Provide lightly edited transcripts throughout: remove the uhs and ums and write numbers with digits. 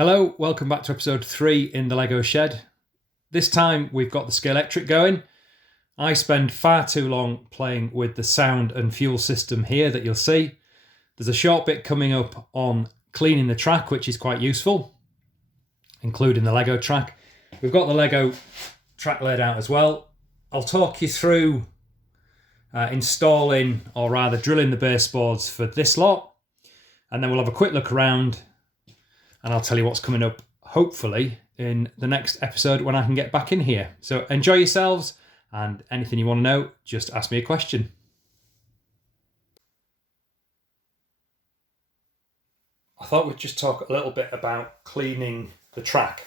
Hello, welcome back to episode 3 in the Lego Shed. This time we've got the Scalextric going. I spend far too long playing with the sound and fuel system here that you'll see. There's a short bit coming up on cleaning the track, which is quite useful, including the Lego track. We've got the Lego track laid out as well. I'll talk you through installing, or rather drilling the baseboards for this lot, and then we'll have a quick look around and I'll tell you what's coming up, hopefully, in the next episode when I can get back in here. So enjoy yourselves, and anything you want to know, just ask me a question. I thought we'd just talk a little bit about cleaning the track.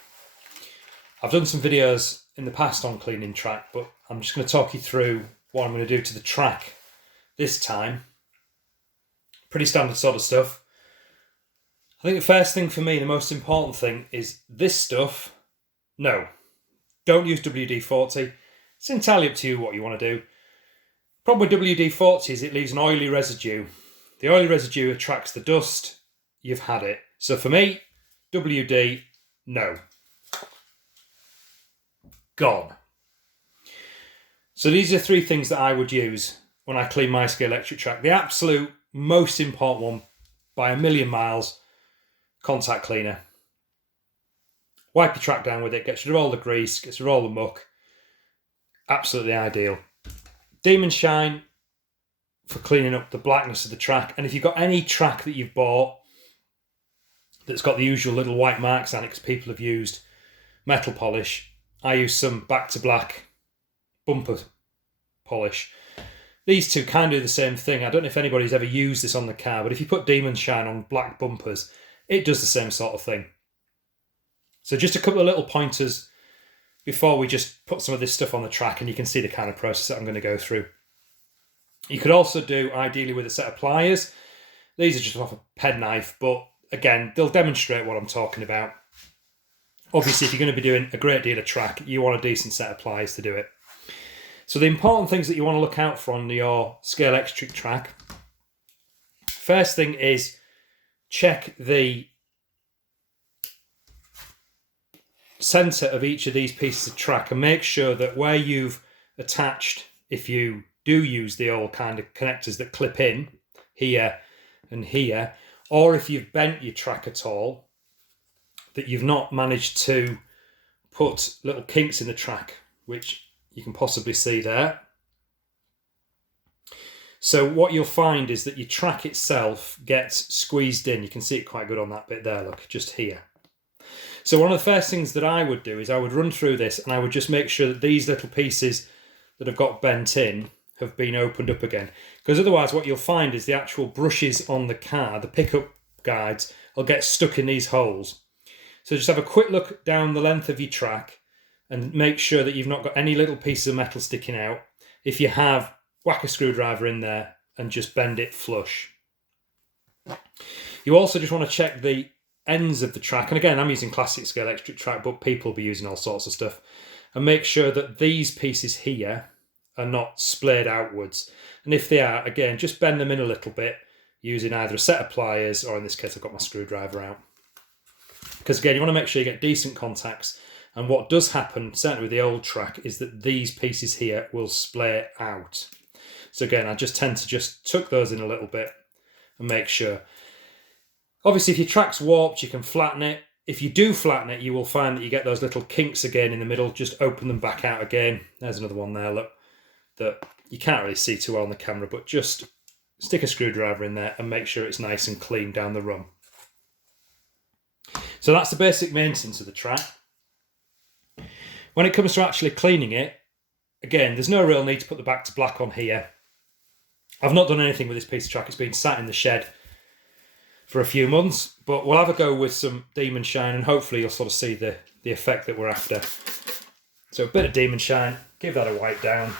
I've done some videos in the past on cleaning track, but I'm just going to talk you through what I'm going to do to the track this time. Pretty standard sort of stuff. I think the first thing for me, the most important thing, is this stuff. No, don't use WD-40. It's entirely up to you what you want to do. Problem with WD-40 is it leaves an oily residue. The oily residue attracts the dust. You've had it. So for me, WD, no. Gone. So these are 3 things that I would use when I clean my Scalextric track. The absolute most important one by a million miles: contact cleaner. Wipe your track down with it, gets rid of all the grease, gets rid of all the muck. Absolutely ideal. Demon Shine for cleaning up the blackness of the track. And if you've got any track that you've bought that's got the usual little white marks on it because people have used metal polish, I use some back to black bumper polish. These two kind of do the same thing. I don't know if anybody's ever used this on the car, but if you put Demon Shine on black bumpers, it does the same sort of thing. So just a couple of little pointers before we just put some of this stuff on the track, and you can see the kind of process that I'm going to go through. You could also do, ideally, with a set of pliers. These are just off a penknife, but again, they'll demonstrate what I'm talking about. Obviously, if you're going to be doing a great deal of track, you want a decent set of pliers to do it. So the important things that you want to look out for on your Scalextric track, first thing is check the centre of each of these pieces of track and make sure that where you've attached, if you do use the old kind of connectors that clip in here and here, or if you've bent your track at all, that you've not managed to put little kinks in the track, which you can possibly see there. So what you'll find is that your track itself gets squeezed in. You can see it quite good on that bit there, look, just here. So one of the first things that I would do is I would run through this and I would just make sure that these little pieces that have got bent in have been opened up again. Because otherwise what you'll find is the actual brushes on the car, the pickup guides, will get stuck in these holes. So just have a quick look down the length of your track and make sure that you've not got any little pieces of metal sticking out. If you have, whack a screwdriver in there and just bend it flush. You also just want to check the ends of the track, and again, I'm using classic Scalextric track, but people will be using all sorts of stuff, and make sure that these pieces here are not splayed outwards. And if they are, again, just bend them in a little bit using either a set of pliers, or in this case I've got my screwdriver out. Because again, you want to make sure you get decent contacts. And what does happen, certainly with the old track, is that these pieces here will splay out. So again, I just tend to just tuck those in a little bit and make sure. Obviously, if your track's warped, you can flatten it. If you do flatten it, you will find that you get those little kinks again in the middle. Just open them back out again. There's another one there, look, that you can't really see too well on the camera, but just stick a screwdriver in there and make sure it's nice and clean down the run. So that's the basic maintenance of the track. When it comes to actually cleaning it, again, there's no real need to put the back to black on here. I've not done anything with this piece of track. It's been sat in the shed for a few months, but we'll have a go with some Demon Shine and hopefully you'll sort of see the effect that we're after. So a bit of Demon Shine, give that a wipe down.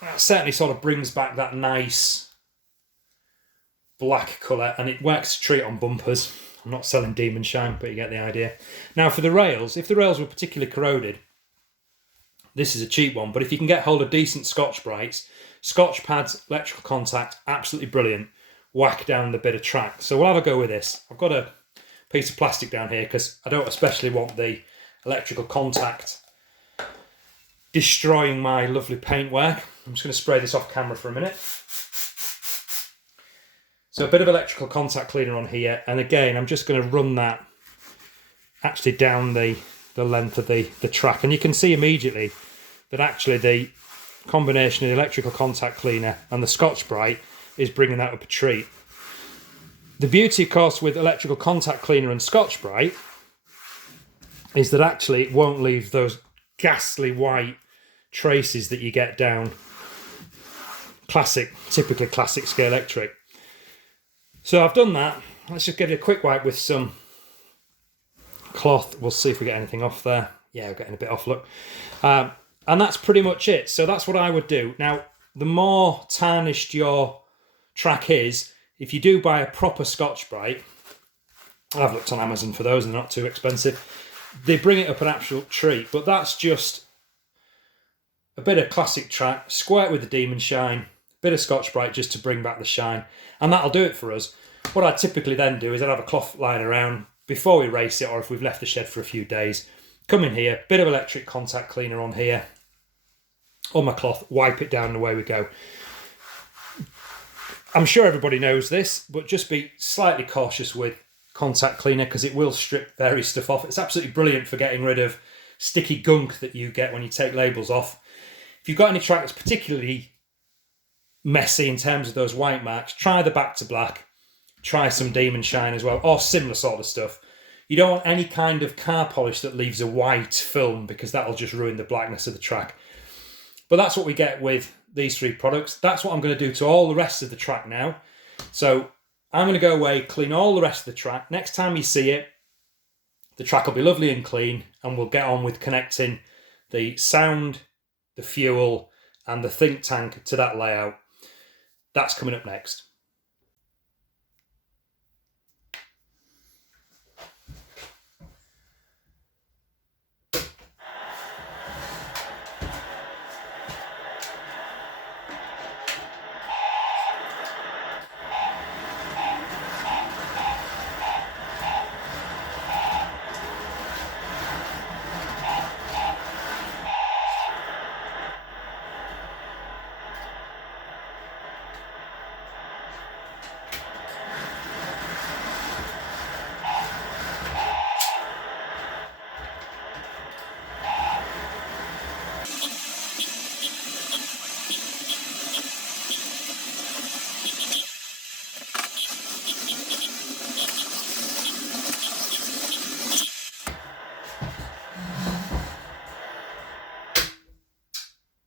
That certainly sort of brings back that nice black colour, and it works a treat on bumpers. I'm not selling Demon Shine, but you get the idea. Now for the rails, if the rails were particularly corroded, this is a cheap one, but if you can get hold of decent Scotch Brights, Scotch pads, electrical contact, absolutely brilliant. whack down the bit of track. So we'll have a go with this. I've got a piece of plastic down here because I don't especially want the electrical contact destroying my lovely paintwork. I'm just going to spray this off camera for a minute. So a bit of electrical contact cleaner on here, and again I'm just going to run that actually down the length of the track, and you can see immediately that actually the combination of the electrical contact cleaner and the Scotch-Brite is bringing that up a treat. The beauty, of course, with electrical contact cleaner and Scotch-Brite is that actually it won't leave those ghastly white traces that you get down typically classic Scalextric. So I've done that. Let's just give it a quick wipe with some cloth. We'll see if we get anything off there. Yeah, we're getting a bit off, look. And that's pretty much it. So that's what I would do. Now, the more tarnished your track is, if you do buy a proper Scotch-Brite, I've looked on Amazon for those and they're not too expensive, they bring it up an absolute treat. But that's just a bit of classic track, squirt with the Demon Shine, bit of Scotch-Brite just to bring back the shine, and that'll do it for us. What I typically then do is I'd have a cloth lying around before we race it, or if we've left the shed for a few days, come in here, bit of electric contact cleaner on here, on my cloth, wipe it down and away we go. I'm sure everybody knows this, but just be slightly cautious with contact cleaner because it will strip various stuff off. It's absolutely brilliant for getting rid of sticky gunk that you get when you take labels off. If you've got any track that's particularly messy in terms of those white marks, try the Back to Black, try some Demon Shine as well, or similar sort of stuff. You don't want any kind of car polish that leaves a white film because that'll just ruin the blackness of the track. But that's what we get with these three products. That's what I'm going to do to all the rest of the track now. So I'm going to go away, clean all the rest of the track. Next time you see it, the track will be lovely and clean, and we'll get on with connecting the sound, the fuel, and the think tank to that layout. That's coming up next.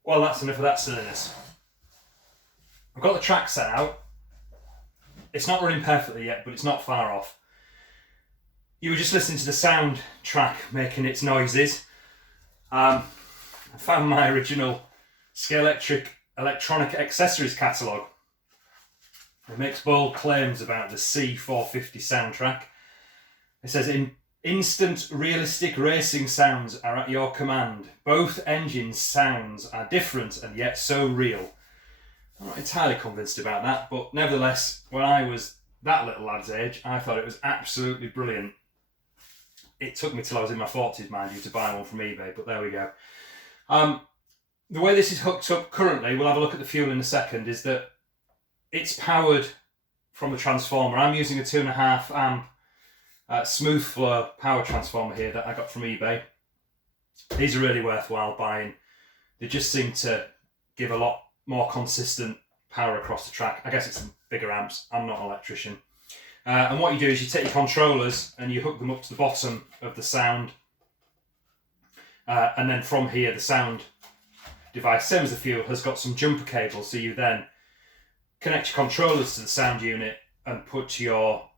Well, that's enough of that silliness. I've got the track set out. It's not running perfectly yet, but it's not far off. You were just listening to the sound track making its noises. I found my original Scalextric electronic accessories catalogue. It makes bold claims about the C450 soundtrack. It says, instant realistic racing sounds are at your command. Both engines' sounds are different and yet so real. I'm not entirely convinced about that, but nevertheless, when I was that little lad's age, I thought it was absolutely brilliant. It took me till I was in my 40s, mind you, to buy one from eBay, but there we go. The way this is hooked up currently, we'll have a look at the fuel in a second, is that it's powered from the transformer. I'm using a 2.5 amp smooth flow power transformer here that I got from eBay. These are really worthwhile buying. They just seem to give a lot more consistent power across the track. I guess it's some bigger amps. I'm not an electrician. And what you do is you take your controllers and you hook them up to the bottom of the sound. And then from here, the sound device, same as the fuel, has got some jumper cables. So you then connect your controllers to the sound unit and put your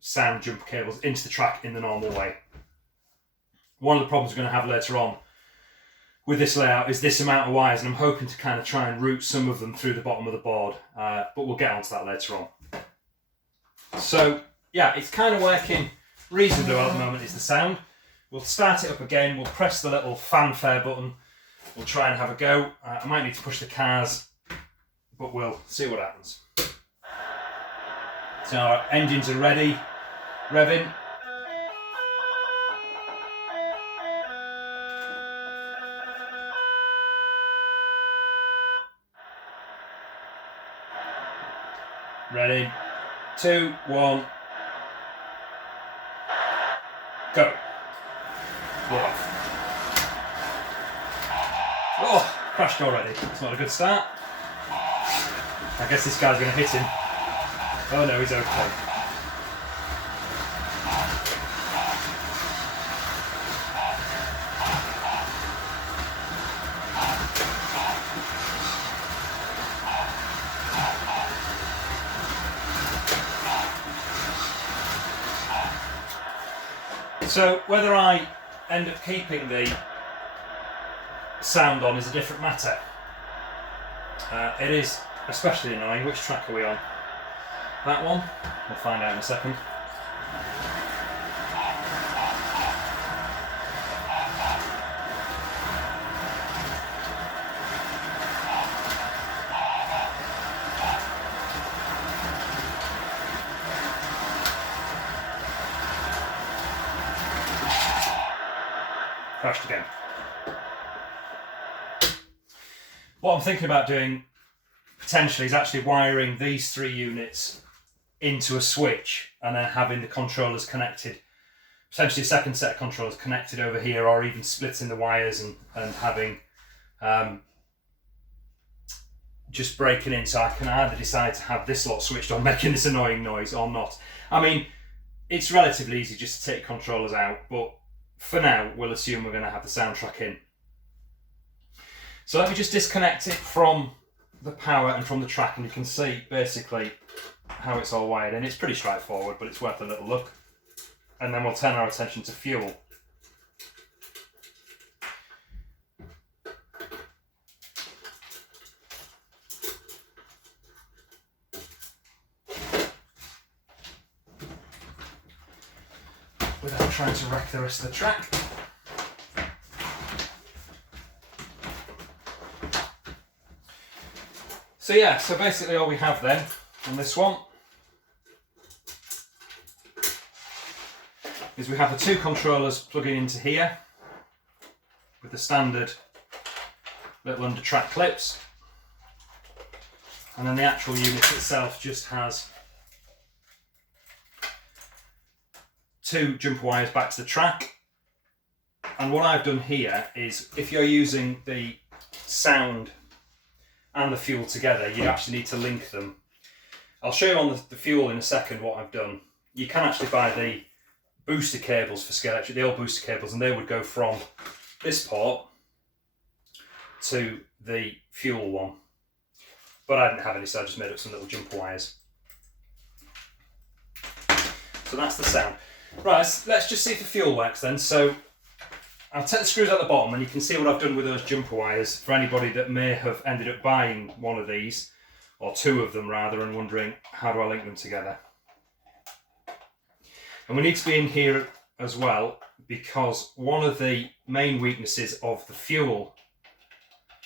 sound jumper cables into the track in the normal way. One of the problems we're going to have later on with this layout is this amount of wires, and I'm hoping to kind of try and route some of them through the bottom of the board, but we'll get onto that later on. So yeah, it's kind of working reasonably well at the moment is the sound. We'll start it up again, we'll press the little fanfare button, we'll try and have a go. I might need to push the cars, but we'll see what happens. So our engines are ready, revving. Ready, 2, 1, go. Whoa. Oh, crashed already. It's not a good start. I guess this guy's going to hit him. Oh no, he's okay. So whether I end up keeping the sound on is a different matter. It is especially annoying. Which track are we on? That one? We'll find out in a second. Crashed again. What I'm thinking about doing potentially is actually wiring these 3 units into a switch and then having the controllers connected, potentially a second set of controllers connected over here, or even splitting the wires and having just breaking in, so I can either decide to have this lot switched on making this annoying noise or not. I mean, it's relatively easy just to take controllers out, but for now we'll assume we're going to have the soundtrack in. So let me just disconnect it from the power and from the track, and you can see basically how it's all wired in. It's pretty straightforward, but it's worth a little look. And then we'll turn our attention to fuel. Without trying to wreck the rest of the track. So yeah, so basically all we have then on this one is we have the 2 controllers plugging into here with the standard little under track clips, and then the actual unit itself just has 2 jumper wires back to the track. And what I've done here is, if you're using the sound and the fuel together, you actually need to link them. I'll show you on the fuel in a second what I've done. You can actually buy the booster cables for Scalextric, the old booster cables, and they would go from this port to the fuel one. But I didn't have any, so I just made up some little jumper wires. So that's the sound. Right, let's just see if the fuel works then. So I'll take the screws out the bottom, and you can see what I've done with those jumper wires for anybody that may have ended up buying one of these, or 2 of them rather, and wondering how do I link them together. And we need to be in here as well, because one of the main weaknesses of the fuel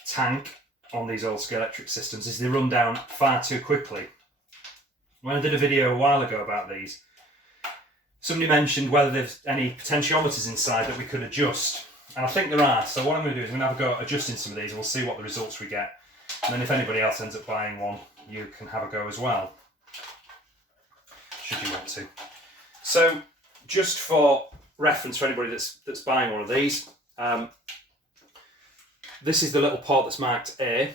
tank on these old Scalextric systems is they run down far too quickly. When I did a video a while ago about these, somebody mentioned whether there's any potentiometers inside that we could adjust. And I think there are. So what I'm going to do is I'm going to have a go at adjusting some of these, and we'll see what the results we get. And then if anybody else ends up buying one, you can have a go as well, should you want to. So just for reference for anybody that's buying one of these, this is the little port that's marked A.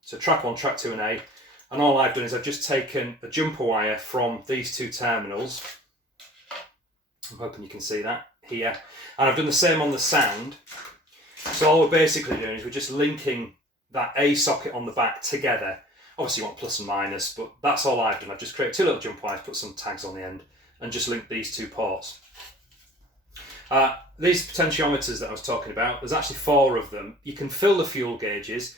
So track 1, track 2 and A. And all I've done is I've just taken a jumper wire from these 2 terminals. I'm hoping you can see that here. And I've done the same on the sound. So all we're basically doing is we're just linking that A socket on the back together. Obviously you want plus and minus, but that's all I've done. I've just created 2 little jump wires, put some tags on the end, and just linked these 2 ports. These potentiometers that I was talking about, there's actually 4 of them. You can fill the fuel gauges,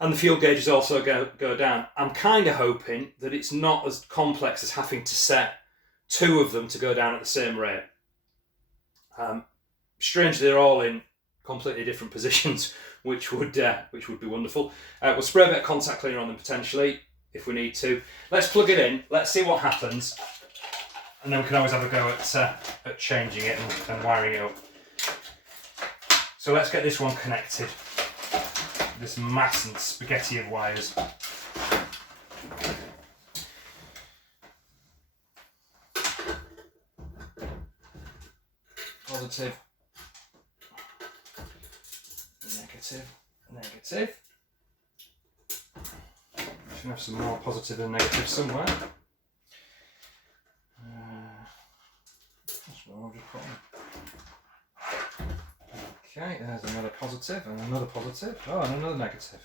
and the fuel gauges also go down. I'm kind of hoping that it's not as complex as having to set 2 of them to go down at the same rate. Strangely, they're all in completely different positions, which would be wonderful. We'll spray a bit of contact cleaner on them potentially. if we need to. Let's plug it in, let's see what happens, and then we can always have a go at changing it and wiring it up. So let's get this one connected, this mass and spaghetti of wires. Positive, negative, negative. Should have some more positive and negative somewhere. That's what I'll just put on. Okay, there's another positive and another positive. Oh, and another negative.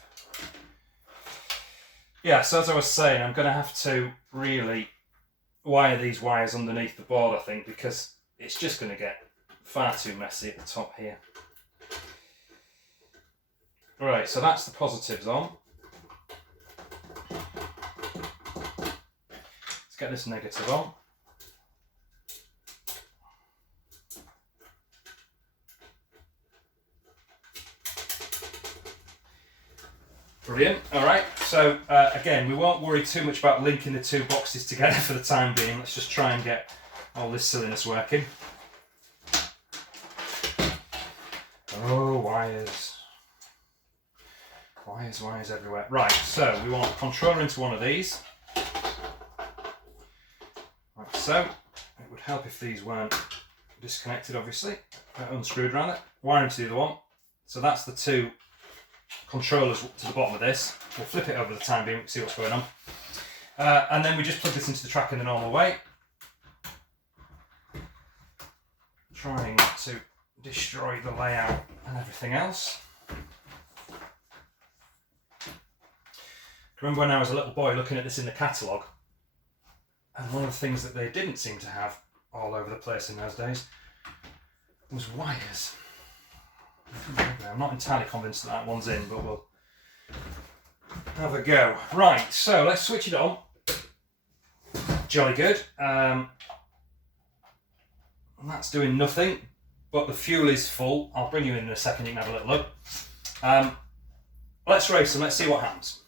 Yeah, so as I was saying, I'm going to have to really wire these wires underneath the board, I think, because it's just going to get far too messy at the top here. Right, so that's the positives on. Let's get this negative on. Brilliant. All right, so again, we won't worry too much about linking the two boxes together for the time being. Let's just try and get all this silliness working. Oh, wires. Wires, wires everywhere. Right, so we want a controller into one of these. Like so. It would help if these weren't disconnected, obviously. Unscrewed rather. Wire into the other one. So that's the two controllers to the bottom of this. We'll flip it over the time being, see what's going on. And then we just plug this into the track in the normal way. Trying not to destroy the layout and everything else. Remember when I was a little boy looking at this in the catalogue, and one of the things that they didn't seem to have all over the place in those days was wires. I'm not entirely convinced that that one's in, but we'll have a go. Right, so let's switch it on. Jolly good. And that's doing nothing, but the fuel is full. I'll bring you in a second, you can have a little look. Let's race and let's see what happens.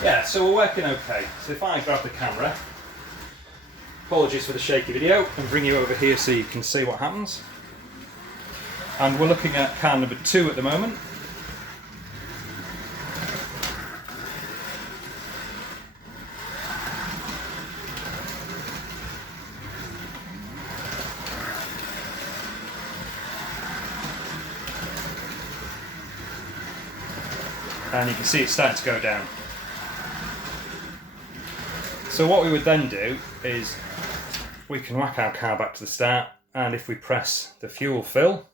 Yeah, so we're working okay. So if I grab the camera, apologies for the shaky video, and bring you over here so you can see what happens. And we're looking at car number 2 at the moment. And you can see it's starting to go down. So what we would then do is we can whack our car back to the start, and if we press the fuel fill,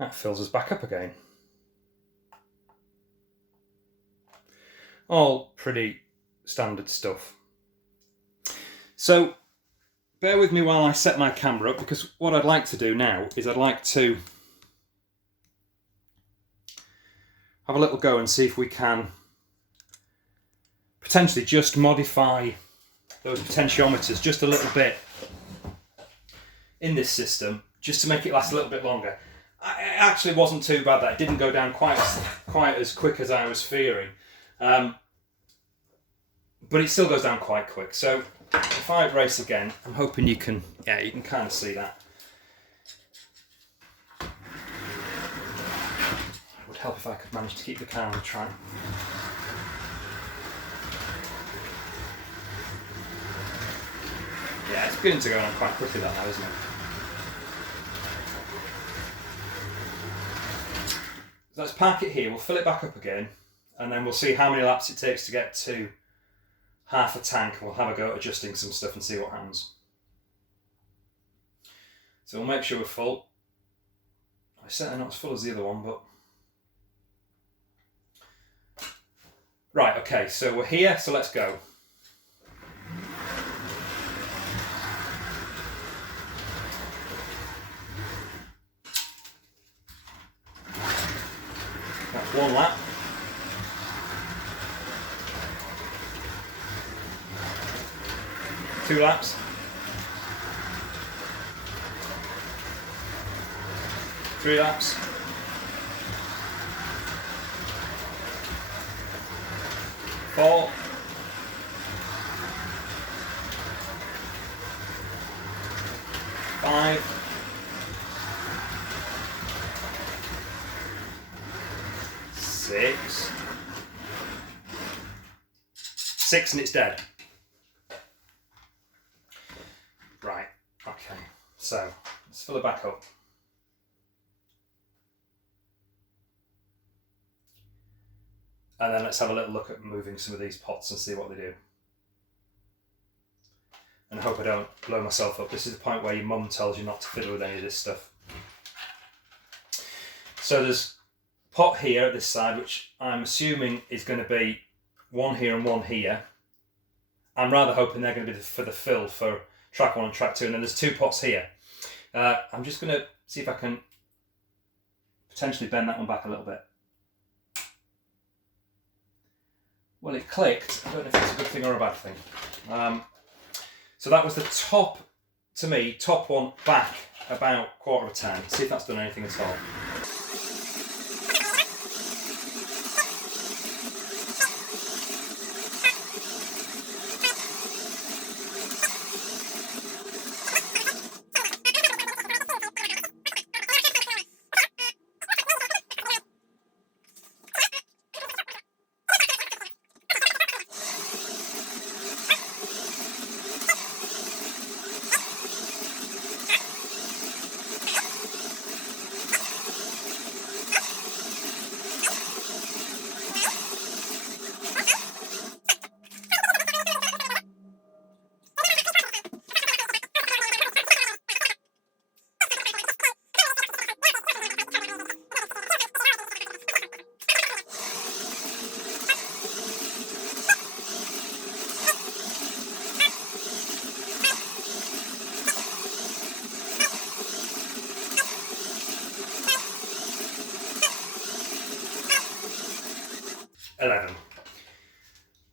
that fills us back up again. All pretty standard stuff. So bear with me while I set my camera up, because what I'd like to do now is I'd like to have a little go and see if we can potentially just modify those potentiometers just a little bit in this system, just to make it last a little bit longer. It actually wasn't too bad that it didn't go down quite as quick as I was fearing, but it still goes down quite quick. So if I race again, I'm hoping you can kind of see that. It would help if I could manage to keep the car on the track. Yeah, it's beginning to go on quite quickly that now, isn't it? So let's park it here, we'll fill it back up again, and then we'll see how many laps it takes to get to half a tank, and we'll have a go at adjusting some stuff and see what happens. So we'll make sure we're full. It's certainly not as full as the other one, but... Right, okay, so we're here, so let's go. That's one lap. 2 laps. 3 laps. 4. 5. 6. 6 and it's dead. Right, okay, so let's fill it back up. And then let's have a little look at moving some of these pots and see what they do. And I hope I don't blow myself up. This is the point where your mum tells you not to fiddle with any of this stuff. So there's a pot here at this side, which I'm assuming is going to be one here and one here. I'm rather hoping they're going to be for the fill for track 1 and track 2. And then there's 2 pots here. I'm just going to see if I can potentially bend that one back a little bit. Well, it clicked. I don't know if it's a good thing or a bad thing. So that was the top, to me, top one back about 9:15. See if that's done anything at all.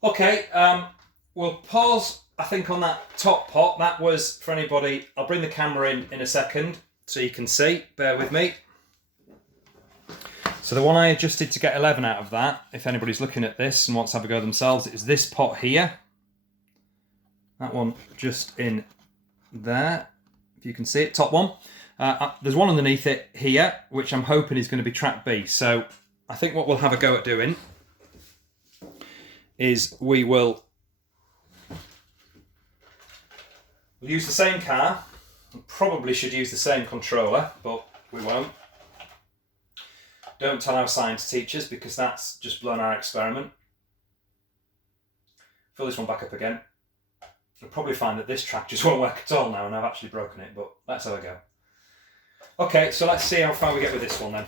Okay, we'll pause, I think, on that top pot. That was for anybody. I'll bring the camera in a second so you can see. Bear with me. So the one I adjusted to get 11 out of that, if anybody's looking at this and wants to have a go themselves, is this pot here. That one just in there, if you can see it, top one. There's one underneath it here, which I'm hoping is going to be track B. So I think what we'll have a go at doing is we'll use the same car. We probably should use the same controller, but we won't. Don't tell our science teachers, because that's just blown our experiment. Fill this one back up again. You'll probably find that this track just won't work at all now, and I've actually broken it, but let's have a go. Okay, so let's see how far we get with this one then.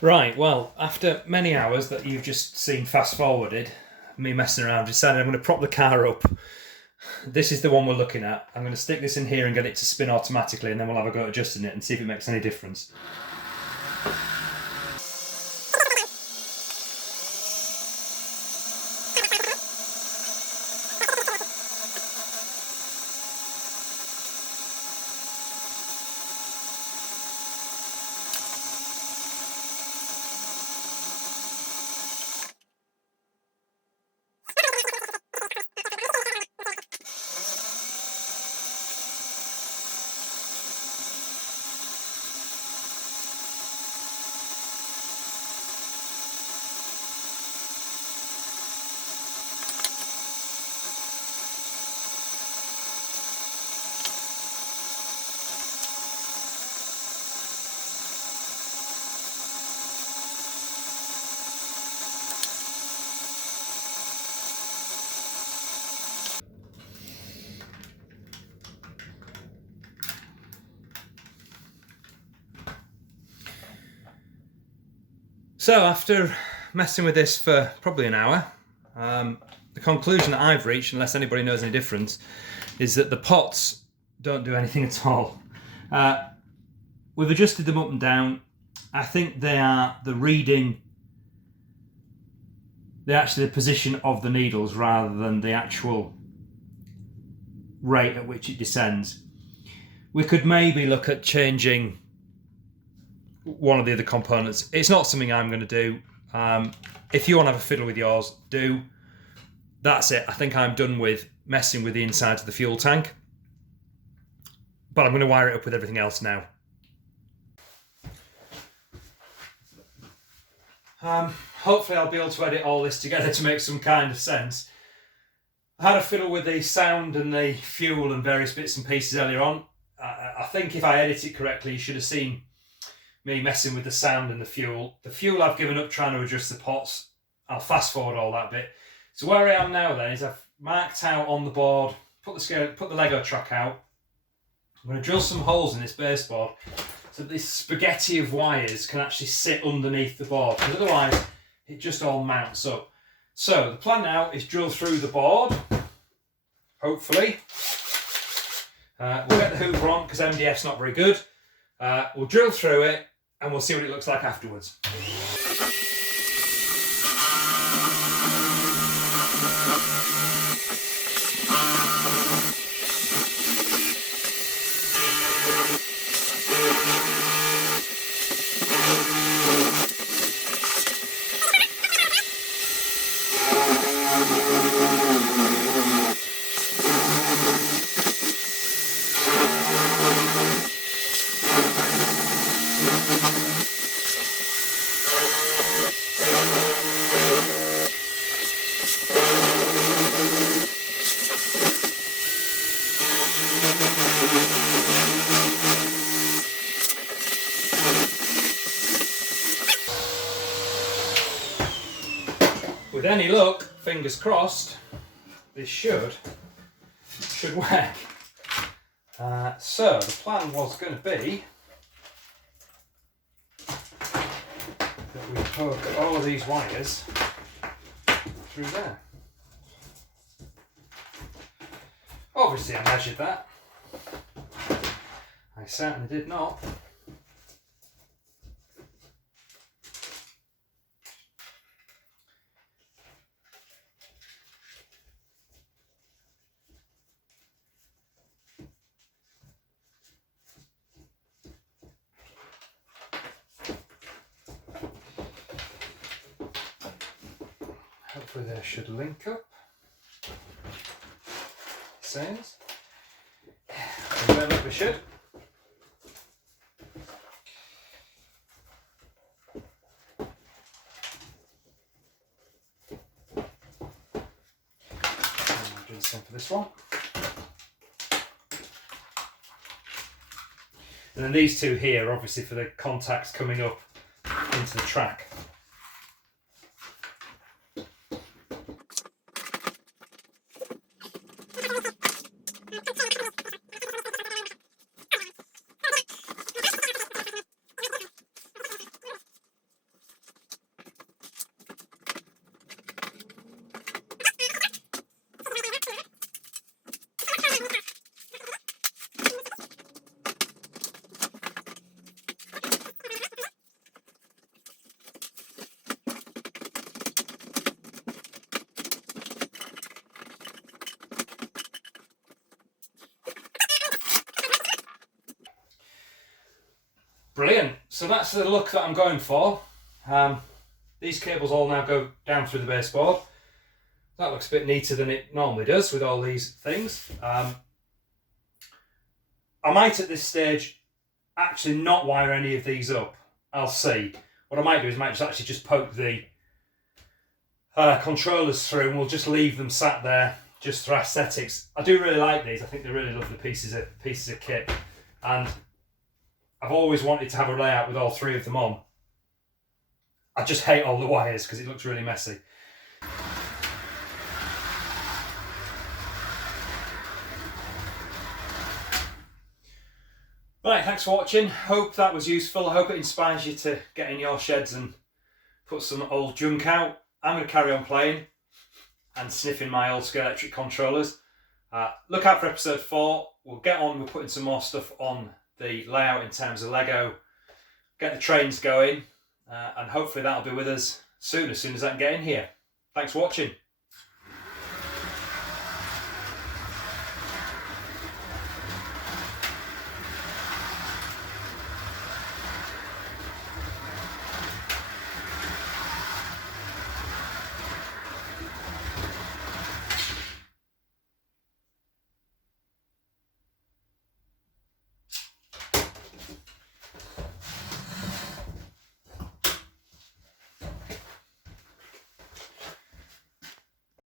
Right, well, after many hours that you've just seen fast forwarded, me messing around, decided I'm going to prop the car up. This is the one we're looking at. I'm going to stick this in here and get it to spin automatically, and then we'll have a go at adjusting it and see if it makes any difference. So after messing with this for probably an hour, the conclusion that I've reached, unless anybody knows any difference, is that the pots don't do anything at all. We've adjusted them up and down. I think they are the position of the needles rather than the actual rate at which it descends. We could maybe look at changing one of the other components. It's not something I'm going to do. If you want to have a fiddle with yours, do. That's it. I think I'm done with messing with the inside of the fuel tank. But I'm going to wire it up with everything else now. Hopefully I'll be able to edit all this together to make some kind of sense. I had a fiddle with the sound and the fuel and various bits and pieces earlier on. I think if I edit it correctly, you should have seen me messing with the sound and the fuel. The fuel I've given up trying to adjust the pots. I'll fast forward all that bit. So where I am now then is I've marked out on the board, put the Lego track out. I'm going to drill some holes in this baseboard so that this spaghetti of wires can actually sit underneath the board, because otherwise it just all mounts up. So the plan now is drill through the board, hopefully. We'll get the hoover on because MDF's not very good. We'll drill through it and we'll see what it looks like afterwards. With any luck, fingers crossed, this should work. So the plan was going to be that we hook all of these wires through there. Obviously I measured that. I certainly did not. Hopefully they should link up. Seems. Well, look, we should. I'll do the same for this one. And then these two here, obviously, for the contacts coming up into the track. Brilliant. So that's the look that I'm going for. These cables all now go down through the baseboard. That looks a bit neater than it normally does with all these things. I might at this stage actually not wire any of these up. I'll see. What I might do is I might just poke the controllers through and we'll just leave them sat there just for aesthetics. I do really like these. I think they're really lovely pieces of kit. And I've always wanted to have a layout with all three of them on. I just hate all the wires because it looks really messy. Right, thanks for watching. Hope that was useful. I hope it inspires you to get in your sheds and put some old junk out. I'm going to carry on playing and sniffing my old Scalextric controllers. Look out for episode 4. We'll get on with putting some more stuff on the layout in terms of Lego, get the trains going, and hopefully that'll be with us soon as I can get in here. Thanks for watching.